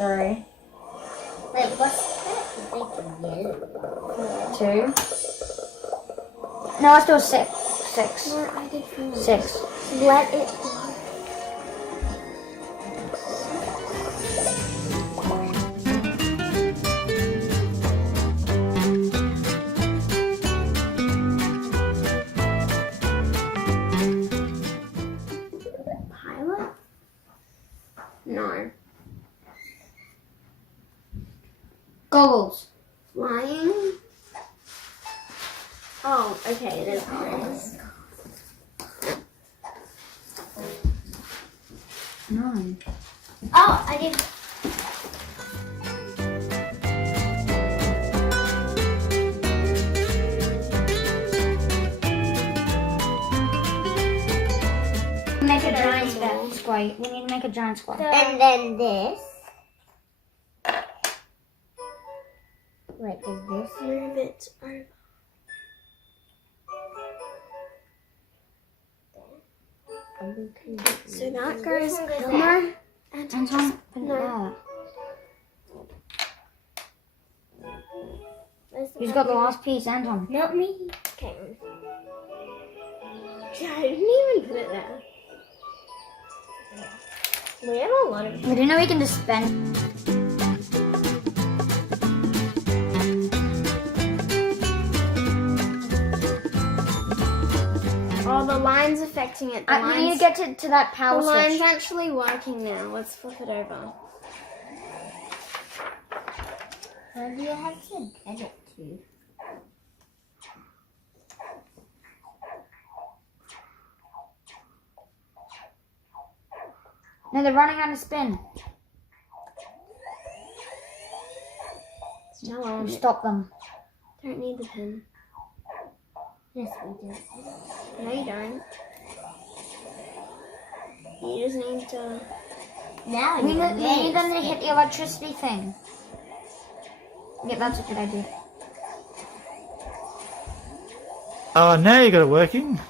3. Wait, what's that big yellow? 2. No, let's do a 6. 6. No, I did 4. 6. Let it go. Pilot? No. Goggles. Flying? Oh, okay, it is cars. 9. Oh, I did. Make a giant square. We need to make a giant square. And then this. Wait, does this move it over? So that goes no. Anton, put it No. there. Who's got the last piece, Anton? Not me. Okay. I didn't even put it there. We have a lot of. We didn't know we can just spend. Oh, the line's affecting it. We need to get to that The power line's switch. actually working now. Let's flip it over. Where do you have to get it to? No, they're running out of spin. Still on. Stop them. Don't need the pin. Yes, we do. No, you don't. You just need to. Now We need them to hit the electricity thing. Yeah, that's a good idea. Oh, now you got it working.